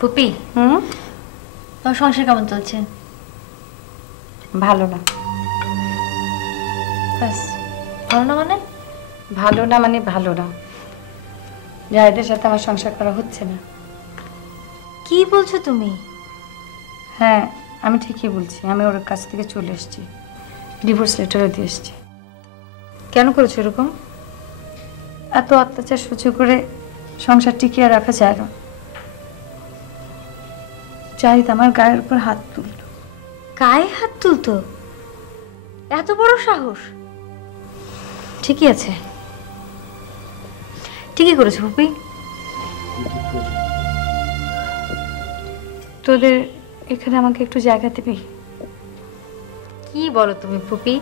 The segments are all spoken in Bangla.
পুপি, তোমার সংসার কেমন চলছে? ভালো না। ব্যাস, ভালো না মানে? ভালো না মানে ভালো না। জাহিদের সাথে আমার সংসার করা হচ্ছে না। কি বলছো তুমি? হ্যাঁ, আমি ঠিকই বলছি। আমি ওর কাছ থেকে চলে এসেছি, ডিভোর্স লেটারও দিয়ে এসেছি। কেন করেছো এরকম? এত অত্যাচার সহ্য করে সংসার টিকিয়ে রাখা যায় না। জাহিদ আমার গায়ের উপর হাত তুলল। গায়ে হাত তুলতো? এত বড় সাহস? ঠিকই আছে, ঠিকই করেছো পুপি। তোদের এখানে আমাকে একটু জায়গা দিবি? কি বলো তুমি পুপি,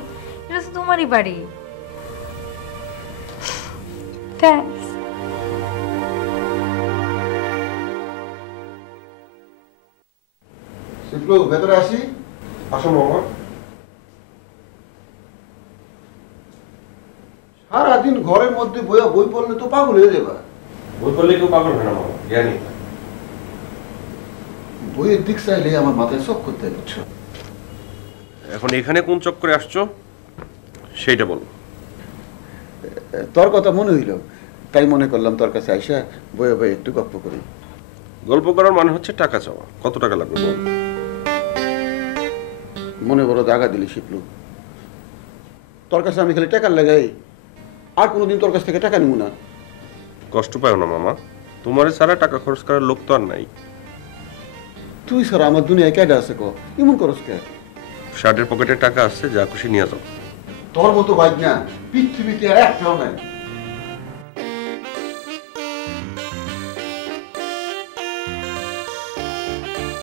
এটা তো তোমারই বাড়ি। থ্যাঙ্কস। শিবলু, ভেতরে আসি। আসো মামা। সারাদিন ঘরের মধ্যে বইয়া বই পড়লে তো পাগল হয়ে যাবা। বই পড়লে কেউ পাগল হয় না মামা, জ্ঞানী। বইয়ের দিক চাইলে আমার মাথায় চক করতে বুঝছো। এখন এখানে কোন চক্করে আসছো সেইটা বল। তোর কথা মনে হইল, তাই মনে করলাম তোর কাছে আইসা বইয়ে বইয়ে একটু গল্প করি। গল্প করার মানে হচ্ছে টাকা চাওয়া। কত টাকা লাগবে বল। মনে বড় দাগা দিলি শিবলু। তোর কাছে আমি খালি টাকার লাগাই, আর কোনোদিন তোর কাছ থেকে টাকা নিব না। কষ্ট পাও না মামা, তোমার ছাড়া টাকা খরচ করার লোক তো আর নাই। তুই ছাড়া আমার দুনিয়ায় কেডা আছে ক? এমন করস কে? শার্টের পকেটে টাকা আসছে, যা খুশি নিয়ে যাও। তোর মতো বাইক না পৃথিবীতে আর একটাও নাই।